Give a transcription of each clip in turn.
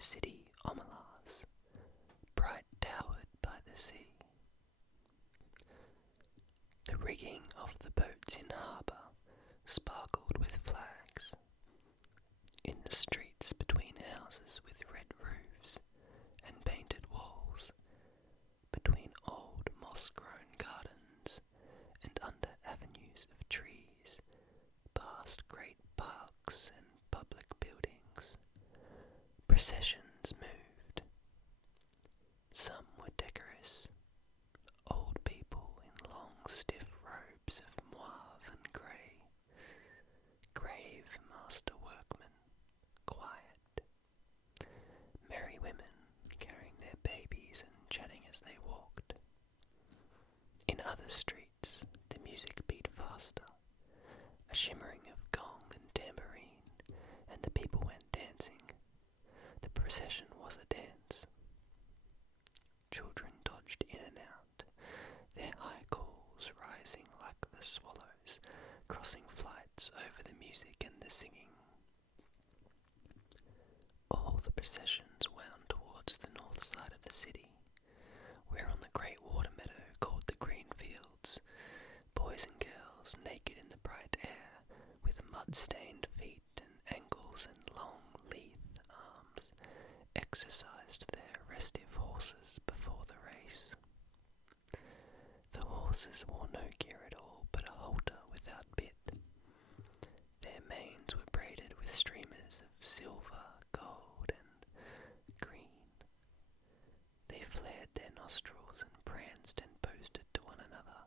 the city Omelas, bright towered by the sea. The rigging of the boats in harbour sparkled with flags. In the streets between houses with red roofs and painted walls, between old moss-grown gardens and under avenues of trees, past great parks and public buildings, processions moved. Some were decorous, old people in long stiff robes of mauve and grey, grave master workmen, quiet, merry women carrying their babies and chatting as they walked. In other streets the music beat faster, a shimmering of gong and tambourine, and the people went dancing. The procession was a dance. Children dodged in and out, their high calls rising like the swallows, crossing flights over the music and the singing. All the processions wound towards the north side of the city, where on the great water meadow called the green fields, boys and girls naked in the bright air, with mud-stained feet and ankles and long lithe arms, exercised their restive horses before the race. The horses wore no gear at all but a halter without bit. Their manes were braided with streamers of silver, gold and green. They flared their nostrils and pranced and boasted to one another.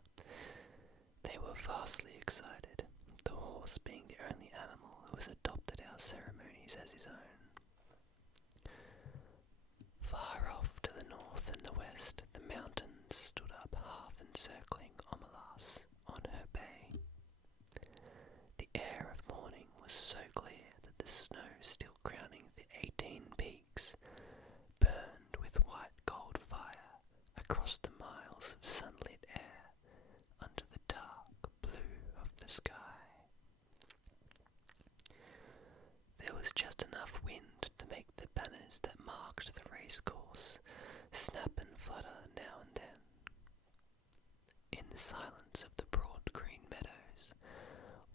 They were vastly excited, the horse being the only animal who has adopted our ceremonies as his own. Far off to the north and the west, the mountains stood up half encircling Omelas on her bay. The air of morning was so clear that the snow still crowning the 18 peaks burned with white gold fire across the miles of sunlit air under the dark blue of the sky. There was just enough wind to make the banners that marked the race course snap and flutter now and then. In the silence of the broad green meadows,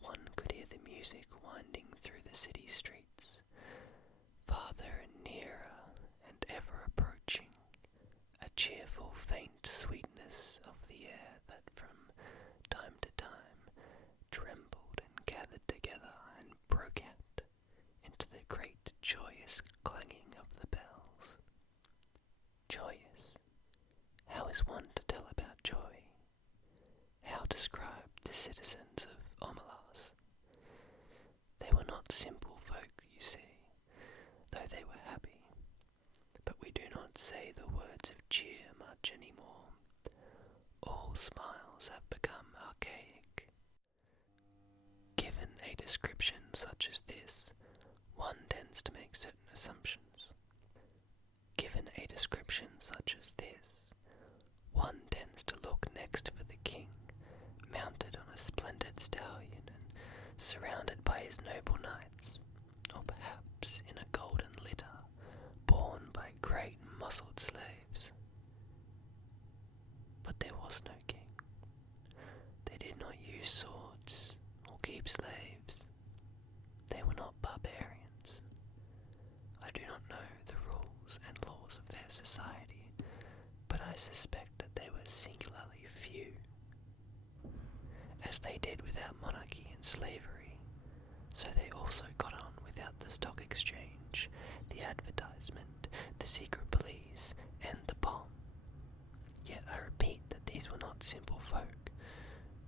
one could hear the music winding through the city streets, farther and nearer and ever approaching, a cheerful faint sweetness of the air that from time to time trembled and gathered together and broke out into the great joyous clanging of the bells. Joyous. How is one to tell about joy? How describe the citizens of Omelas? They were not simple folk, you see, though they were happy. But we do not say the words of cheer much anymore. All smiles have become archaic. Given a description such as this, one tends to make certain assumptions. Given a description such as this, one tends to look next for the king, mounted on a splendid stallion and surrounded by his noble knights, or perhaps in a golden litter, borne by great muscled slaves. But there was no king. They did not use swords or keep slaves. They were not barbarians. I do not know the rules and laws of their society, but I suspect that they were singularly few. As they did without monarchy and slavery, so they also got on without the stock exchange, the advertisement, the secret police, and the bomb. Yet I repeat that these were not simple folk,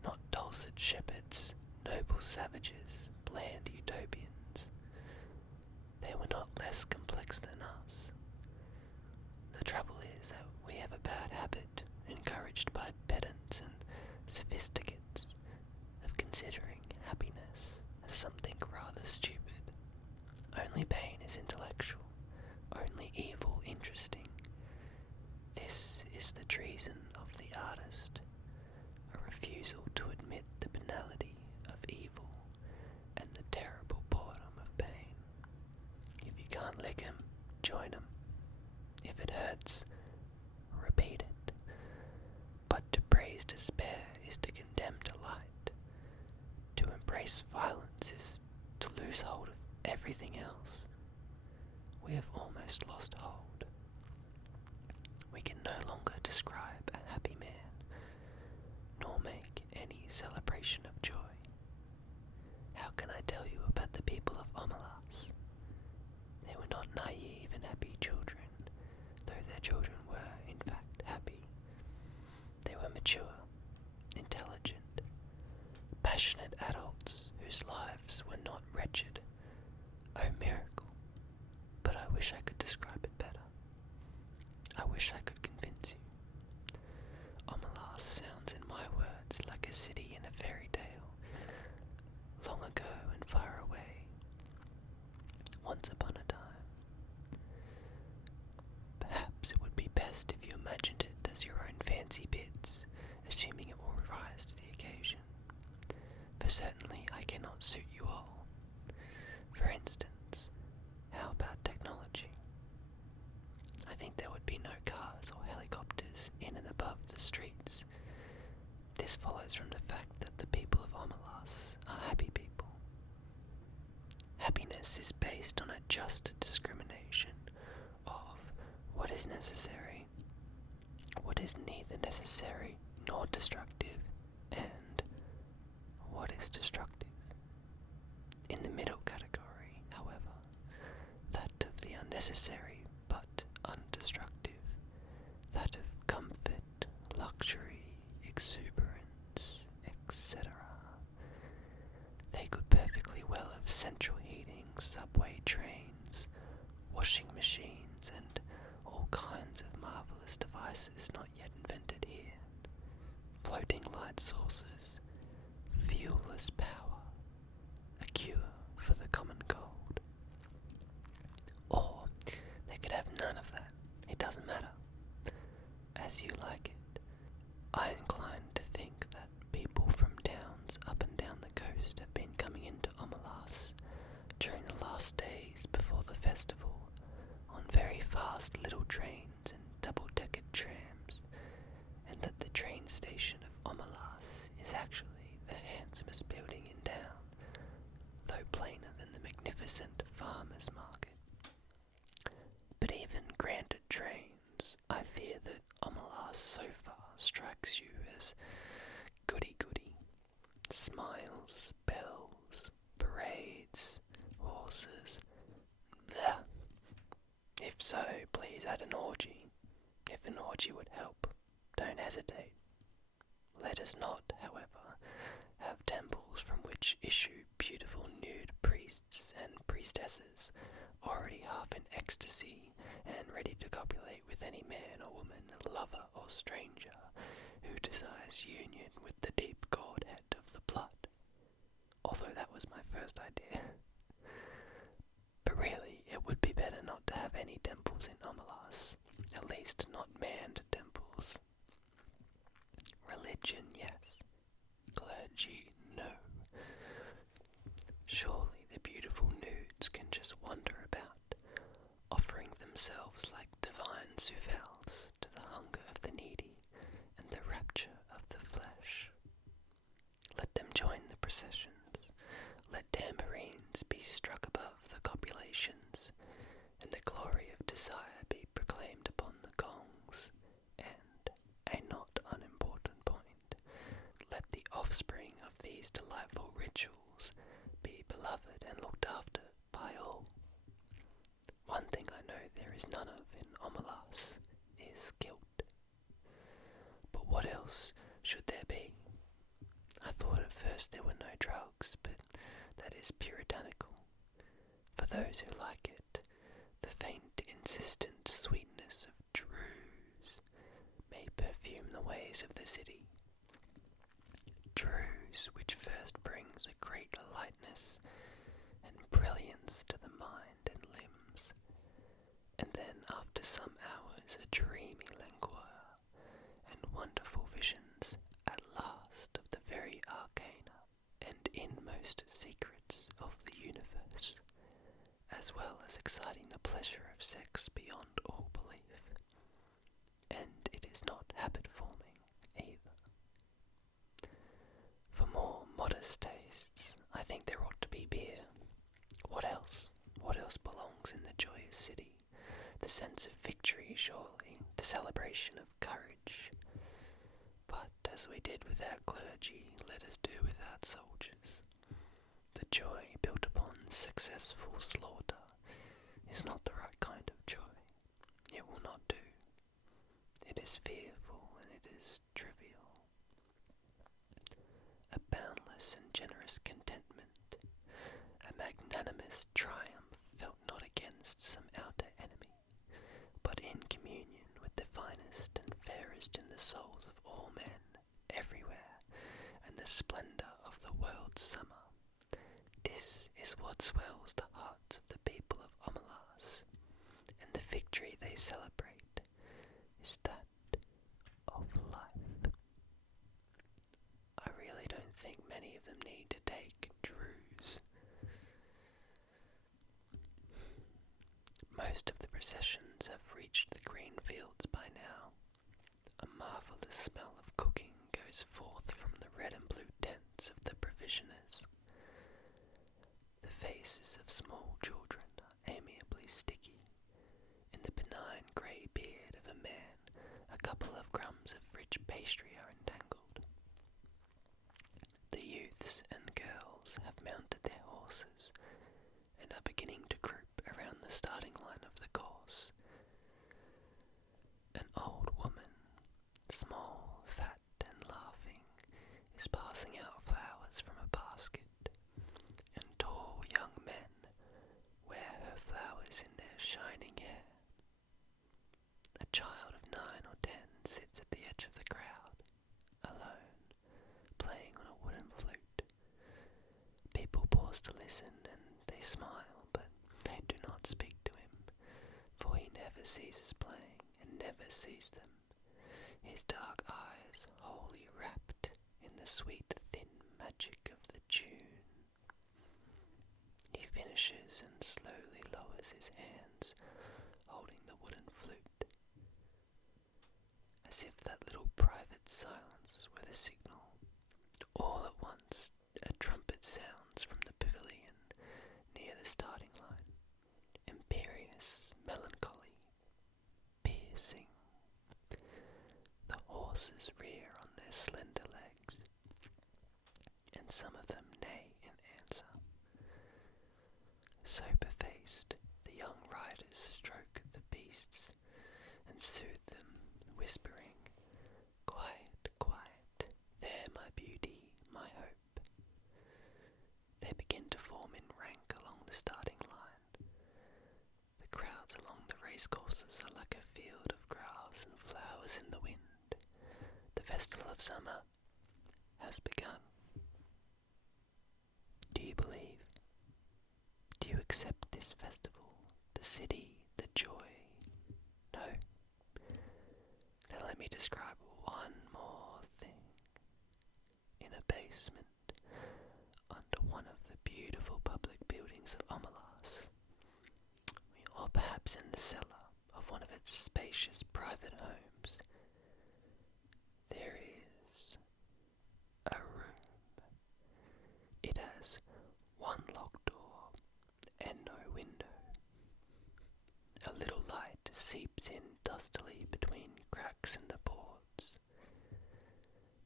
not dulcet shepherds, noble savages, bland utopians. They were not less complex than us. The trouble is that we have a bad habit, encouraged by pedants and sophisticates, of considering happiness as something rather stupid. Only pain is intellectual, only evil interesting. This is the treason of the artist, a refusal to admit the banality of evil and the terrible boredom of pain. If you can't lick him, join 'em. If it hurts, repeat it. But to praise despair is to condemn delight. To embrace violence is to lose hold of everything else. We have almost lost hold. We can no longer describe a happy man, nor make any celebration of joy. How can I tell you about the people of Omelas? They were not naive and happy children, though their children were, in fact, happy. They were mature, intelligent, passionate adults whose lives were not wretched. Oh, miracle! But I wish I could describe it better. I wish I could convince you. Omelas sounds in my words like a city in a fairy tale, long ago and far away, once upon a time. Perhaps it would be best if you imagined it as your own fancy bits, assuming it will rise to the occasion. For certainly I cannot suit you all. For instance, how about technology? I think there would be no cars or helicopters in and above the streets. This follows from the fact that the people of Omelas are happy people. Happiness is based on a just discrimination of what is necessary, what is neither necessary nor destructive, and what is destructive. In the middle category, however, that of the unnecessary but undestructive, that of comfort, luxury, exuberance, etc. They could perfectly well have central heating, subway trains, washing machines, and all kinds of marvellous devices not yet invented here. Floating light sources, fuelless power, a cure for the common cold. Or they could have none of that. It doesn't matter. As you like it. I incline to think that people from towns up and down the coast have been coming into Omelas during the last days before the festival on very fast little trains and double-decker trams, and that the train station of Omelas is actually the handsomest building in town, though plainer than the magnificent farmers' market. But even granted trains, I fear that Omelas so far strikes you as goody-goody. Smiles, bells, parades, horses. Blah. If so, please add an orgy. If an orgy would help, don't hesitate. Let us not, however, have temples from which issue beautiful nude priests and priestesses, already half in ecstasy and ready to copulate with any man or woman, lover or stranger, who desires union with the deep Godhead of the blood, although that was my first idea. But really, it would be better not to have any temples in Omelas, at least not manned temples. Religion, yes. Clergy, no. Surely the beautiful nudes can just wander about, offering themselves like divine souffles to the hunger of the needy and the rapture of the flesh. Let them join the processions. Let tambourines be struck above the copulations, and the glory of desire be proclaimed upon the gongs, and, a not unimportant point, let the offspring of these delightful rituals be beloved and looked after by all. One thing I know there is none of in Omelas is guilt. But what else should there be? I thought at first there were no drugs, but that is puritanical. For those who like it, the faint, insistent sweetness of druze may perfume the ways of the city. Druze which first brings a great lightness and brilliance to the mind and limbs, and then after some hours a dreamy languor and wonderful visions at last of the very arcana and inmost secrets of the universe, as as well as exciting the pleasure of sex beyond all belief. And it is not habit-forming either. For more modest tastes, I think there ought to be beer. What else? What else belongs in the joyous city? The sense of victory, surely, the celebration of courage. But as we did without clergy, let us do without soldiers. The joy built upon successful slaughter is not the right kind of joy. It will not do. It is fearful and it is trivial. A boundless and generous contentment, a magnanimous triumph felt not against some outer enemy, but in communion with the finest and fairest in the souls of all men, everywhere, and the splendour of the world's summer. This is what swells the hearts of the people of Omelas, and the victory they celebrate is that of life. I really don't think many of them need to take drues. Most of the processions have reached the green fields by now. A marvellous smell of cooking goes forth from the red and blue tents of the provisioners. The faces of small children are amiably sticky. In the benign grey beard of a man, a couple of crumbs of rich pastry are entangled. The youths and girls have mounted their horses and are beginning to group around the starting line of the course. An old woman, small, fat and laughing, is passing out flowers from a basket, and tall young men wear her flowers in their shining hair. A child of 9 or 10 sits at the edge of the crowd, alone, playing on a wooden flute. People pause to listen and they smile, but they do not speak to him, for he never ceases playing and never sees them, his dark eyes wholly wrapped in the sweet thin magic of the tune. He finishes and slowly lowers his hands, holding the wooden flute, as if that little private silence were the signal. All at once a trumpet sounds from the pavilion near the starting line, imperious, melancholy, piercing. The horses rear on their slender legs, and some of them neigh in answer. Sober-faced, the young riders stroke the beasts and soothe them, whispering, "Quiet, quiet, there, my beauty, my hope." They begin to form in rank along the starting line. The crowds along the racecourses are like a field of grass and flowers in the wind. The festival of summer has begun. Do you believe? Do you accept this festival, the city, the joy? No? Then let me describe one more thing. In a basement, under one of the beautiful public buildings of Omelas, or perhaps in the cellar of one of its spacious private homes, there is a room. It has one locked door and no window. A little light seeps in dustily between cracks in the boards,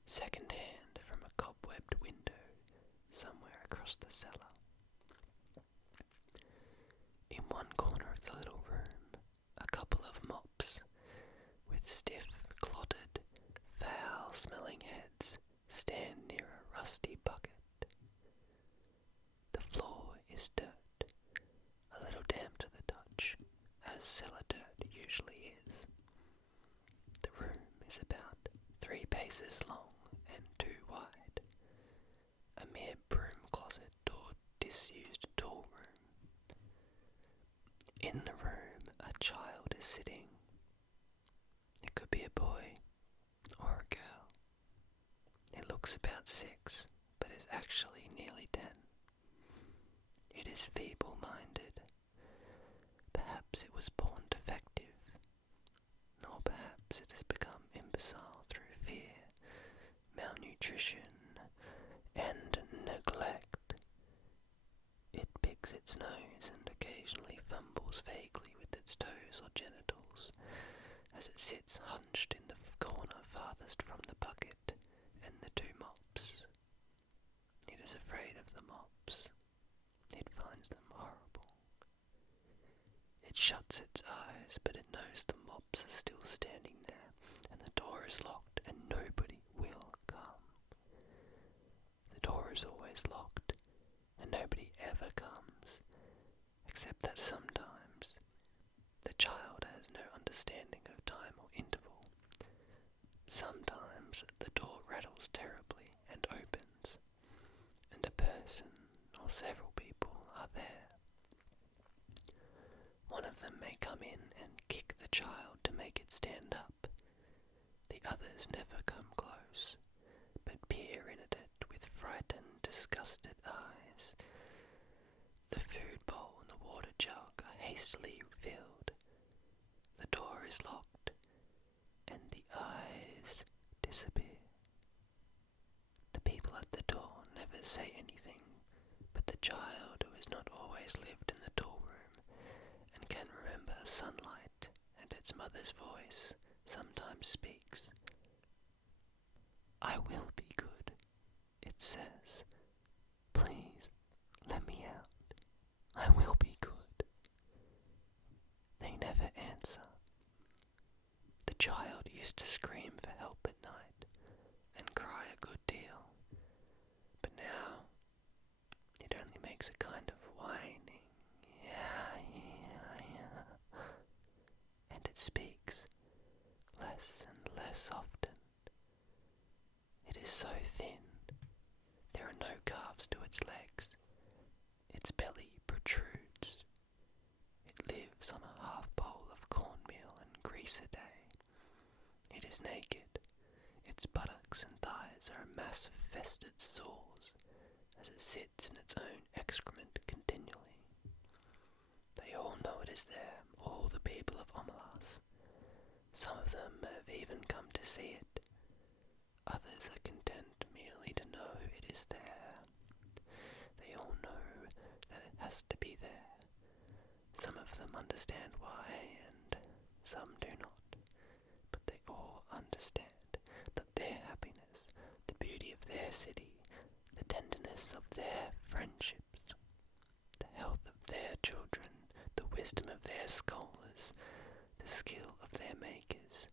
second hand from a cobwebbed window somewhere across the cellar. In one corner of the little room, a couple of mops with stiff, clotted, foul-smelling heads stand near a rusty bucket. The floor is dirt, a little damp to the touch, as cellar dirt usually is. The room is about 3 paces long and 2 wide, a mere broom closet or disused tool room. In the room a child is sitting. It could be a boy or a girl. It looks about 6, but is actually nearly 10. It is feeble-minded, perhaps it was born defective, or perhaps it has become imbecile through fear, malnutrition, and neglect. It picks its nose and occasionally fumbles vaguely with its toes or genitals as it sits hunched in the corner farthest from the bucket and the two mops. It is afraid of the mops. It finds them horrible. It shuts its eyes, but it knows the mops are still standing there, and the door is locked, and nobody will come. The door is always locked, and nobody ever comes, except that sometimes the child has no understanding of time or interval. Sometimes the door rattles terribly and opens, and a person or several people are there. One of them may come in and kick the child to make it stand up. The others never come close, but peer in at it with frightened, disgusted eyes. The food bowl and the water jug are hastily filled. The door is locked, and the eyes disappear. The people at the door never say anything, but the child who has not always lived in the doorroom and can remember sunlight and its mother's voice sometimes speaks. "I will be good," it says. "Please, let me out. I will be good." They never answer. The child used to scream for help at night and cry a good deal, but now it only makes a kind of whining, and it speaks less and less often. It is so thin, there are no calves to its legs. Its belly protrudes. It lives on a half bowl of cornmeal and grease a day. It is naked. Its buttocks and thighs are a mass of festered sores as it sits in its own excrement continually. They all know it is there, all the people of Omelas. Some of them have even come to see it. Others are content merely to know it is there. They all know that it has to be there. Some of them understand why, and some do not. But they all understand that their happiness, the beauty of their city, the tenderness of their friendships, the health of their children, the wisdom of their scholars, the skill of their makers,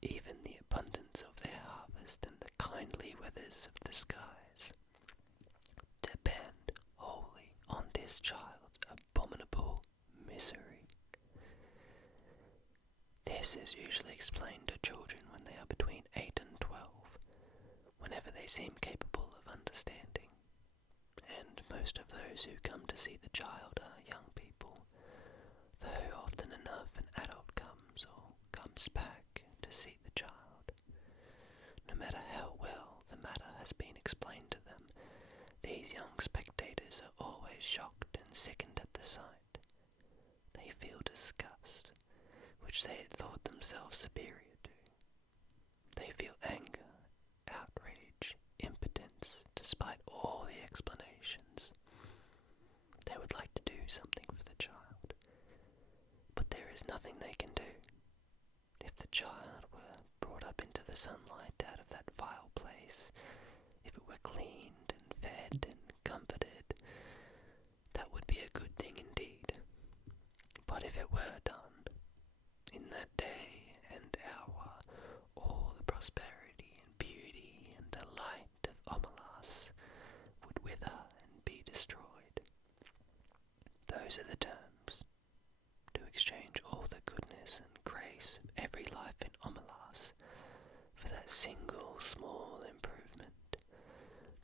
even the abundance of their harvest and the kindly weathers of the skies, depend wholly on this child's abominable misery. This is usually explained to children when they are between 8 and 12, whenever they seem capable of understanding, and most of those who come to see the child are young people, though often enough an adult comes or comes back to see the child. No matter how well the matter has been explained to them, these young spectators are always shocked and sickened at the sight. They feel disgust, which they had thought themselves superior to. They feel anger, outrage, impotence, despite all the explanations. They would like to do something for the child, but there is nothing they can do. If the child were brought up into the sunlight out of that vile place, if it were cleaned and fed and comforted, that would be a good thing indeed. But if it were done, in that day and hour, all the prosperity and beauty and delight of Omelas would wither and be destroyed. Those are the terms. To exchange all the goodness and grace of every life in Omelas for that single small improvement.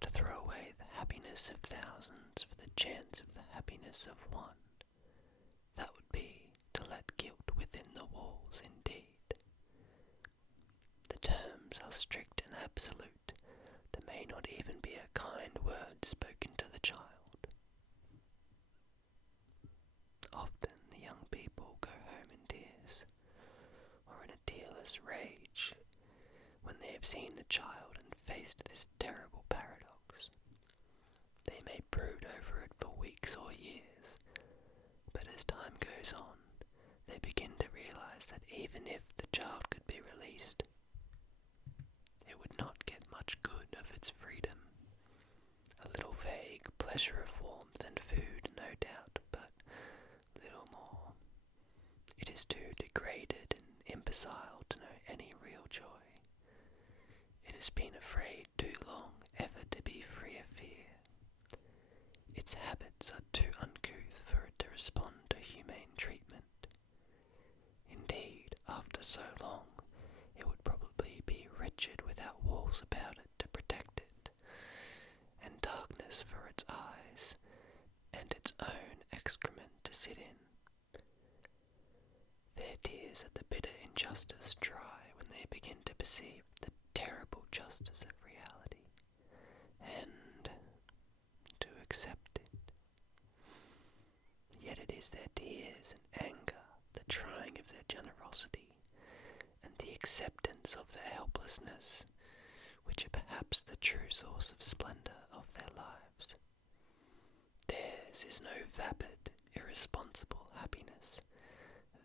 To throw away the happiness of thousands for the chance of the happiness of one. That would be to let guilt within the walls indeed. The terms are strict and absolute. There may not even be a kind word spoken to the child. Often the young people restless rage when they have seen the child and faced this terrible paradox. They may brood over it for weeks or years, but as time goes on, they begin to realize that even if the child could be released, it would not get much good of its freedom. A little vague pleasure of warmth and food, no doubt, but little more. It is too degraded and imbecile to know any real joy. It has been afraid too long ever to be free of fear. Its habits are too uncouth for it to respond to humane treatment. Indeed, after so long, it would probably be wretched without walls about it to protect it, and darkness for its eyes, and its own excrement to sit in. Their tears at the bitter injustice dry when they begin to perceive the terrible justice of reality, and to accept it. Yet it is their tears and anger, the trying of their generosity, and the acceptance of their helplessness, which are perhaps the true source of splendour of their lives. Theirs is no vapid, irresponsible happiness.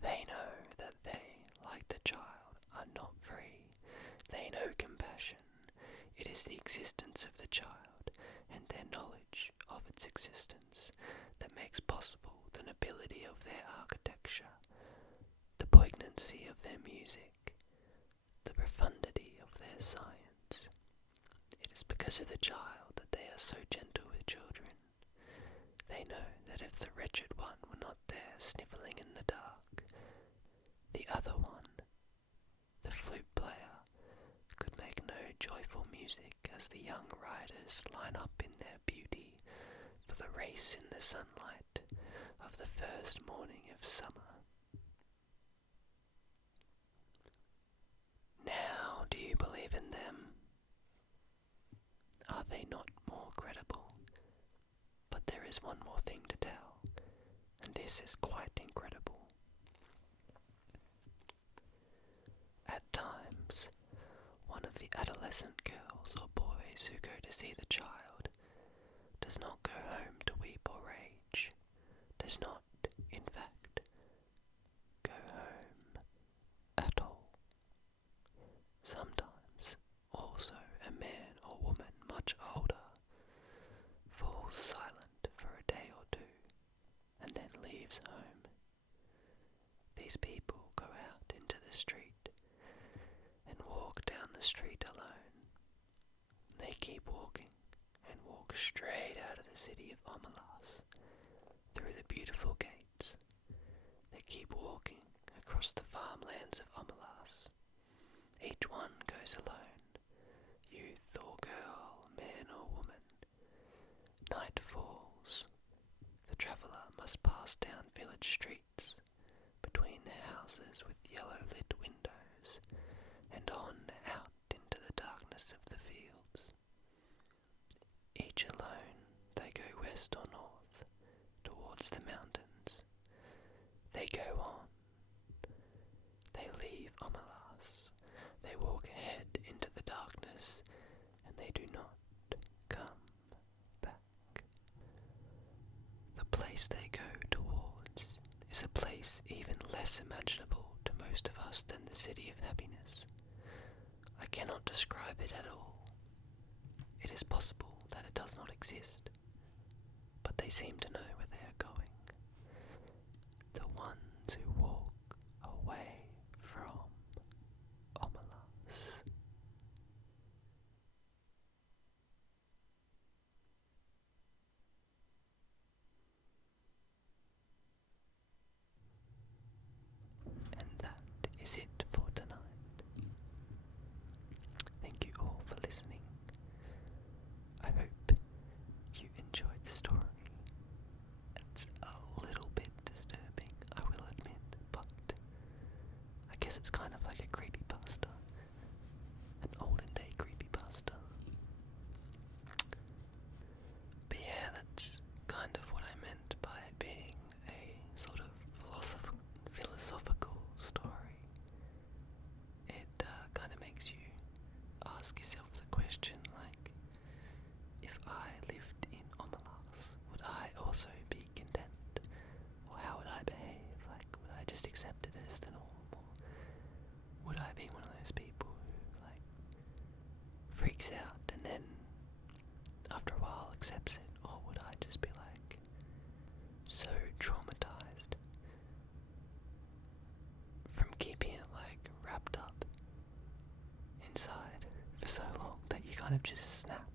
They know that they, like the child, are not free. They know compassion. It is the existence of the child, and their knowledge of its existence, that makes possible the nobility of their architecture, the poignancy of their music, the profundity of their science. It is because of the child that they are so gentle with children. They know that if the wretched one were not there snivelling in the dark, the other one, the flute player, could make no joyful music as the young riders line up in their beauty for the race in the sunlight of the first morning of summer. Now, do you believe in them? Are they not more credible? But there is one more thing to tell, and this is quite incredible. At times, one of the adolescent girls or boys who go to see the child does not go home to weep or rage, does not, in fact, go home at all. Sometimes, also, a man or woman much older falls silent for a day or two, and then leaves home. These people go out into the street and walk down the street alone. They keep walking and walk straight out of the city of Omelas, through the beautiful gates. They keep walking across the farmlands of Omelas. Each one goes alone, youth or girl, man or woman. Night falls. The traveller must pass down village streets, between the houses with yellow-lit windows, and on out into the darkness of the fields. Each alone, they go west or north, towards the mountains. They go on. They leave Omelas. They walk ahead into the darkness, and they do not come back. The place they go towards is a place even less imaginable to most of us than the city of happiness. I cannot describe it at all. It is possible that it does not exist, but they seem to know where they are going. The ones who walk away from Omelas. And that is it for tonight. Thank you all for listening. I hope you enjoyed the story. It's a little bit disturbing, I will admit, but I guess it's kind of like a creepypasta, an olden day creepypasta. But yeah, that's kind of what I meant by it being a sort of philosophical story. less than normal? Would I be one of those people who, like, freaks out and then after a while accepts it? Or would I just be, like, so traumatized from keeping it, like, wrapped up inside for so long that you kind of just snap